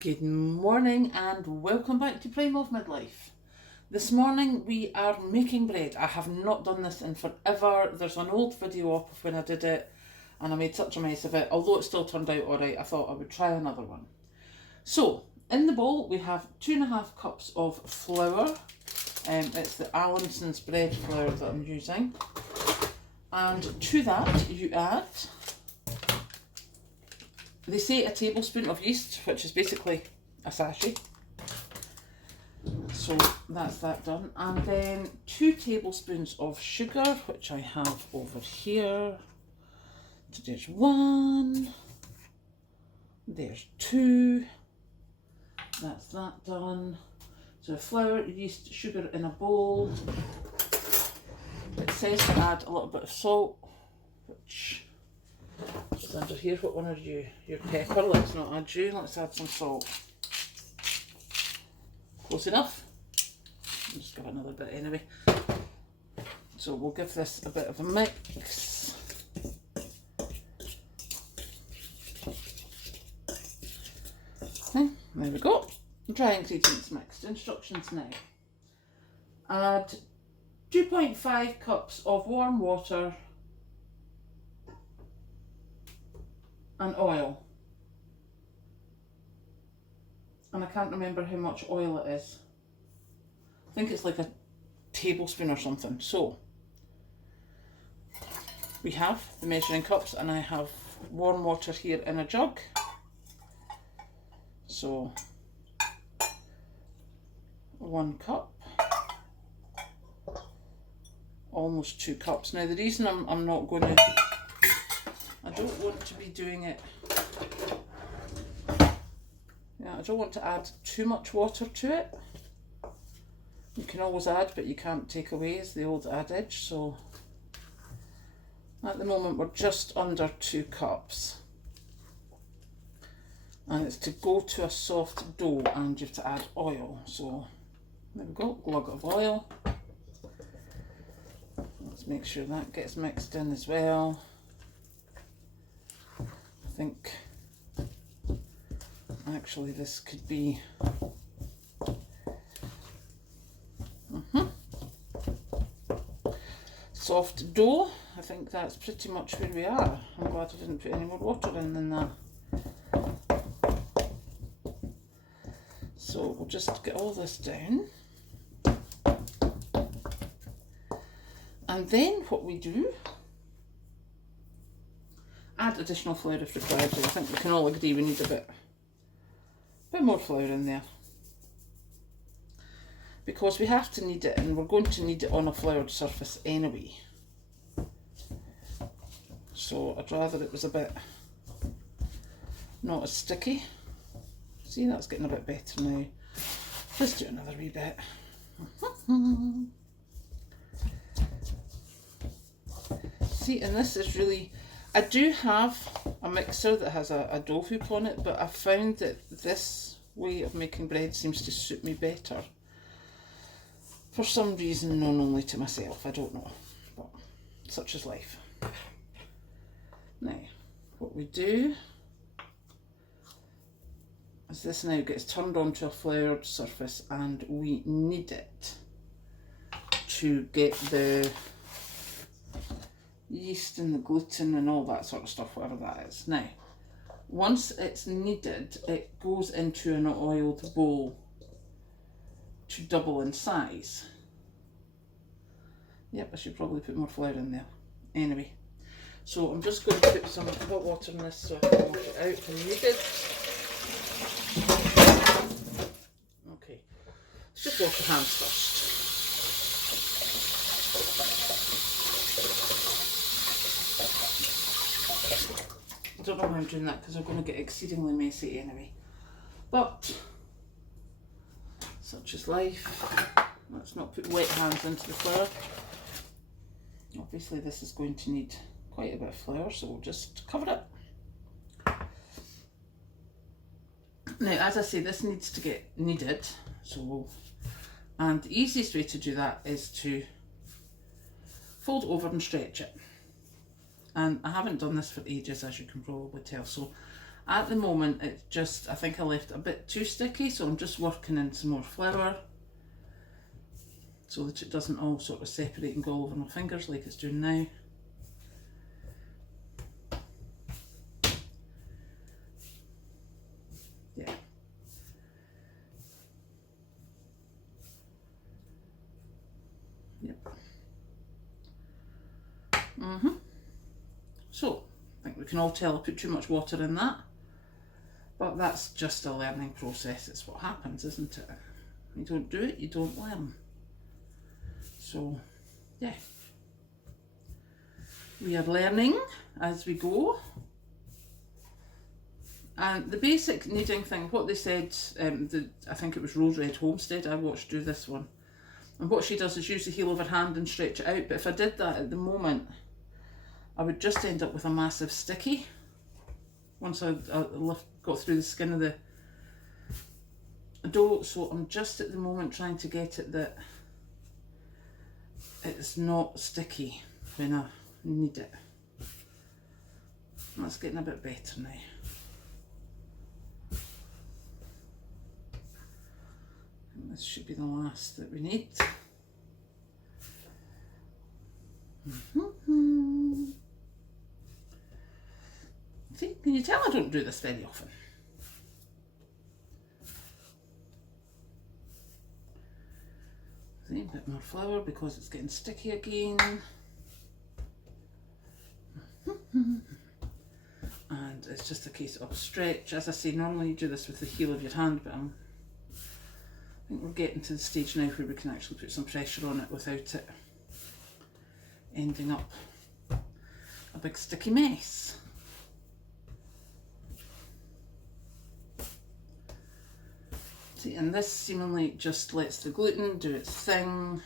Good morning and welcome back to Prime of Midlife. This morning we are making bread. I have not done this in forever. There's an old video up of when I did it and I made such a mess of it. Although it still turned out alright, I thought I would try another one. So, in the bowl we have 2.5 cups of flour. It's the Allinson's bread flour that I'm using. And to that you add, they say a tablespoon of yeast, which is basically a sachet. So that's that done. And then 2 tablespoons of sugar, which I have over here. So there's 1, there's 2, that's that done. So flour, yeast, sugar in a bowl. It says to add a little bit of salt, which is under here. What one are you? Your pepper. Let's not add you, let's add some salt. Close enough. I'll just give it another bit anyway. So we'll give this a bit of a mix. Okay, there we go. Dry ingredients mixed. Instructions now. Add 2.5 cups of warm water and oil. And I can't remember how much oil it is. I think it's like a tablespoon or something. So we have the measuring cups and I have warm water here in a jug. So 1 cup, almost 2 cups. Now the reason I'm not going to, I don't want to be doing it, I don't want to add too much water to it. You can always add, but you can't take away, is the old adage. So at the moment we're just under 2 cups. And it's to go to a soft dough and you have to add oil. So there we go, glug of oil. Let's make sure that gets mixed in as well. I think actually this could be soft dough. I think that's pretty much where we are. I'm glad I didn't put any more water in than that. So we'll just get all this down. And then what we do, add additional flour if required. So I think we can all agree we need a bit more flour in there. Because we have to knead it and we're going to knead it on a floured surface anyway. So I'd rather it was a bit not as sticky. See, that's getting a bit better now. Let's do another wee bit. See, and this is really, I do have a mixer that has a dough hoop on it, but I found that this way of making bread seems to suit me better. For some reason known only to myself, I don't know, but such is life. Now, what we do is this now gets turned onto a floured surface and we knead it to get the yeast and the gluten and all that sort of stuff, whatever that is. Now, once it's kneaded, it goes into an oiled bowl to double in size. Yep, I should probably put more flour in there. Anyway, so I'm just going to put some hot water in this so I can wash it out and knead it. Okay, let's just wash your hands first. I don't know why I'm doing that because I'm going to get exceedingly messy anyway. But such is life. Let's not put wet hands into the flour. Obviously this is going to need quite a bit of flour, so we'll just cover it. Now, as I say, this needs to get kneaded, and the easiest way to do that is to fold over and stretch it. And I haven't done this for ages, as you can probably tell, so At the moment, it's just, I think I left it a bit too sticky, so I'm just working in some more flour so that it doesn't all sort of separate and go all over my fingers like it's doing now. Yeah. Yep. So, I think we can all tell I put too much water in that. But that's just a learning process. It's what happens, isn't it? You don't do it, you don't learn. So, yeah. We are learning as we go. And the basic kneading thing, what they said, I think it was Rose Red Homestead I watched do this one. And what she does is use the heel of her hand and stretch it out. But if I did that at the moment, I would just end up with a massive sticky. Once I got through the skin of the dough, so I'm just at the moment trying to get it that it's not sticky when I knead it. That's getting a bit better now. And this should be the last that we need. See, can you tell I don't do this very often? See, a bit more flour because it's getting sticky again. And it's just a case of stretch. As I say, normally you do this with the heel of your hand, but I think we're getting to the stage now where we can actually put some pressure on it without it ending up a big sticky mess. See, and this seemingly just lets the gluten do its thing.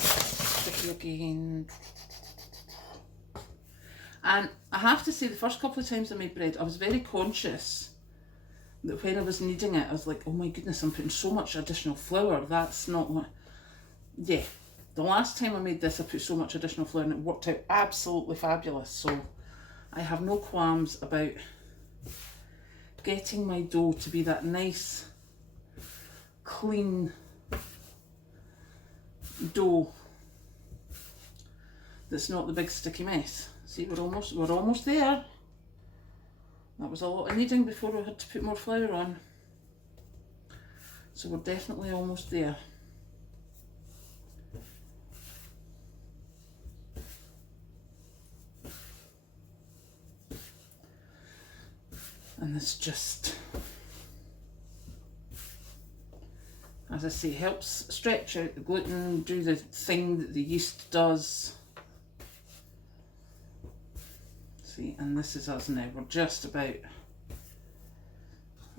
Sticky again. And I have to say, the first couple of times I made bread, I was very conscious that when I was kneading it, I was like, oh my goodness, I'm putting so much additional flour. That's not what... Yeah, the last time I made this, I put so much additional flour and it worked out absolutely fabulous. So I have no qualms about getting my dough to be that nice, clean dough that's not the big sticky mess. See, we're almost there. That was a lot of kneading before we had to put more flour on. So we're definitely almost there. And this just, as I say, helps stretch out the gluten, do the thing that the yeast does. See, and this is us now. We're just about,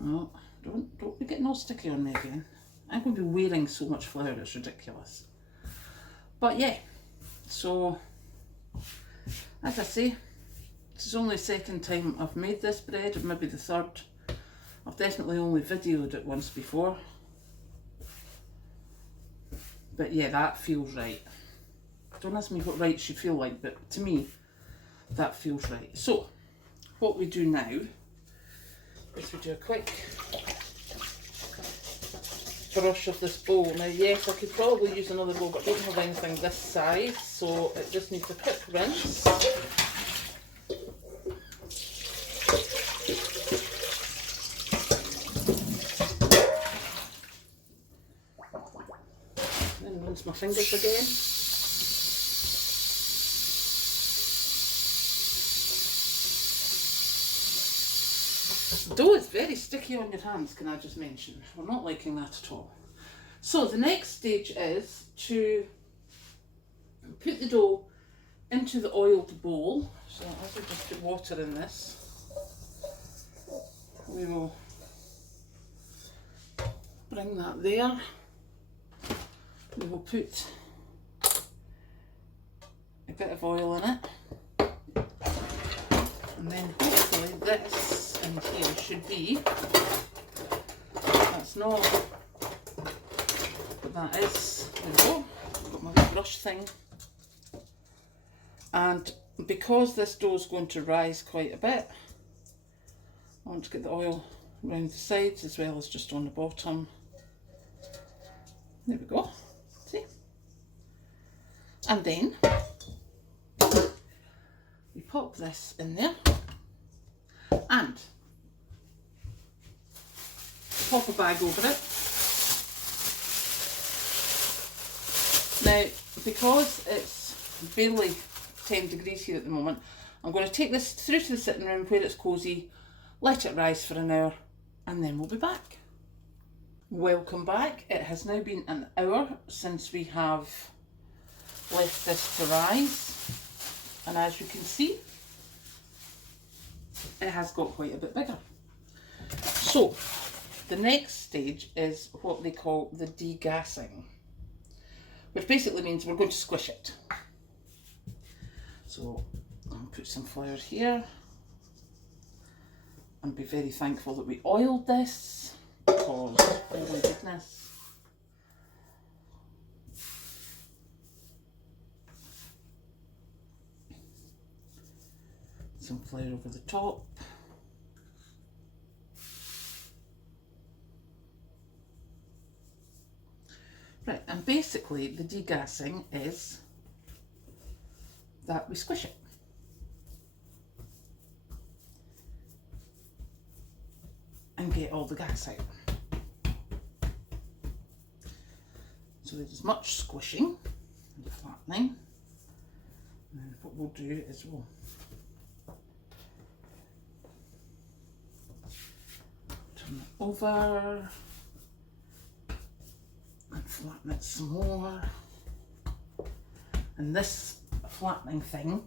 oh, don't be getting all sticky on me again. I'm going to be wearing so much flour, it's ridiculous. But yeah, so, as I say, this is only the second time I've made this bread, or maybe the third. I've definitely only videoed it once before. But yeah, that feels right. Don't ask me what right should feel like, but to me, that feels right. So, what we do now is we do a quick brush of this bowl. Now yes, I could probably use another bowl, but I don't have anything this size, so it just needs a quick rinse. Then rinse my fingers again. Dough is very sticky on your hands, can I just mention. We're not liking that at all. So the next stage is to put the dough into the oiled bowl. So as we just put water in this, we will bring that there. We will put a bit of oil in it. And then hopefully this in here should be, that's not, but that is, there we go, I've got my wee brush thing. And because this dough is going to rise quite a bit, want to get the oil around the sides as well as just on the bottom. There we go, see? And then we pop this in there and pop a bag over it. Now, because it's barely 10 degrees here at the moment, I'm going to take this through to the sitting room where it's cosy, let it rise for an hour, and then we'll be back. Welcome back. It has now been an hour since we have left this to rise, and as you can see, it has got quite a bit bigger. So, the next stage is what they call the degassing, which basically means we're going to squish it. So I'll put some flour here and be very thankful that we oiled this, because oh my goodness. Some flour over the top. Right, and basically the degassing is that we squish it. And get all the gas out. So there's as much squishing and flattening. And what we'll do is we'll turn it over and flatten it some more. And this flattening thing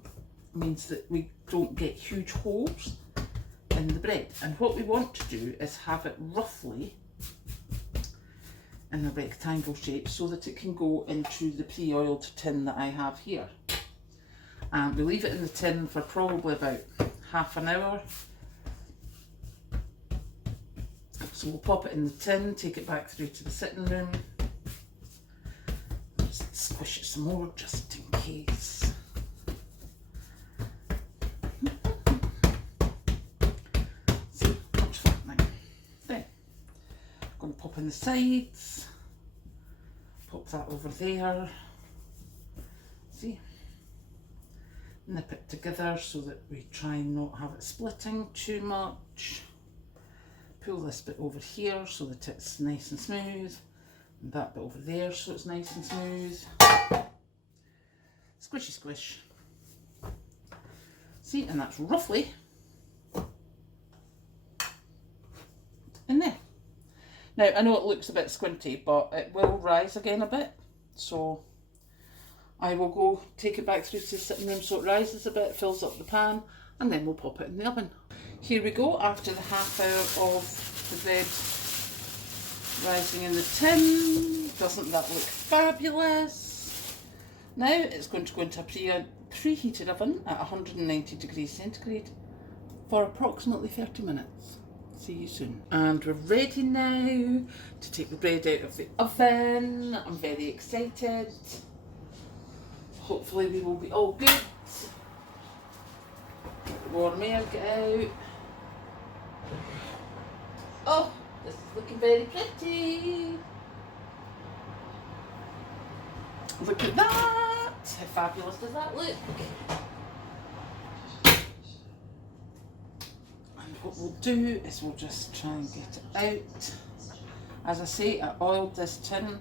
means that we don't get huge holes in the bread. And what we want to do is have it roughly in a rectangle shape so that it can go into the pre-oiled tin that I have here. And we leave it in the tin for probably about half an hour. So we'll pop it in the tin, take it back through to the sitting room. Just squish it some more just in case. See, much flattening. Then, I'm going to pop in the sides, pop that over there. See? Nip it together so that we try and not have it splitting too much. Pull this bit over here so that it's nice and smooth, and that bit over there so it's nice and smooth. Squishy squish. See, and that's roughly in there. Now I know it looks a bit squinty, but it will rise again a bit, so I will go take it back through to the sitting room so it rises a bit, fills up the pan, and then we'll pop it in the oven. Here we go, after the half hour of the bread rising in the tin. Doesn't that look fabulous? Now it's going to go into a preheated oven at 190 degrees centigrade for approximately 30 minutes. See you soon. And we're ready now to take the bread out of the oven. I'm very excited. Hopefully we will be all good. Get the warm air, get out. Oh, this is looking very pretty. Look at that. How fabulous does that look? And what we'll do is we'll just try and get it out. As I say, I oiled this tin.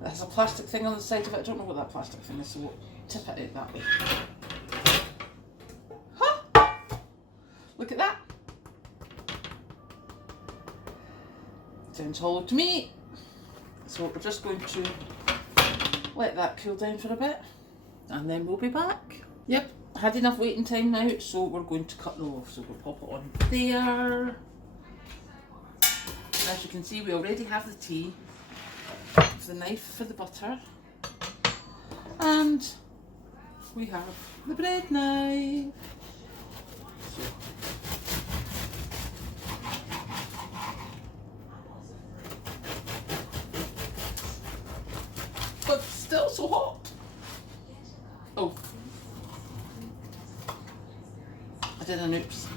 It has a plastic thing on the side of it. I don't know what that plastic thing is, so we'll tip it out that way. Huh? Look at that. Sounds hollow to me. So we're just going to let that cool down for a bit and then we'll be back. Yep, had enough waiting time now, so we're going to cut the loaf. So we'll pop it on there. As you can see, we already have the tea, the knife for the butter, and we have the bread knife. So, but still so hot. Oh, I did an oops.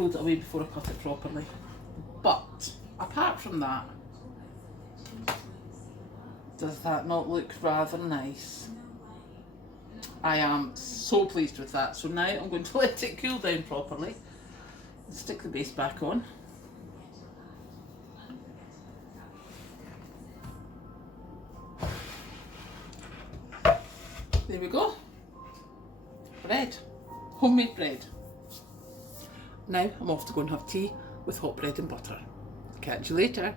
pulled it away before I cut it properly. But apart from that, does that not look rather nice? I am so pleased with that. So now I'm going to let it cool down properly. Stick the base back on. There we go. Bread. Homemade bread. Now I'm off to go and have tea with hot bread and butter. Catch you later.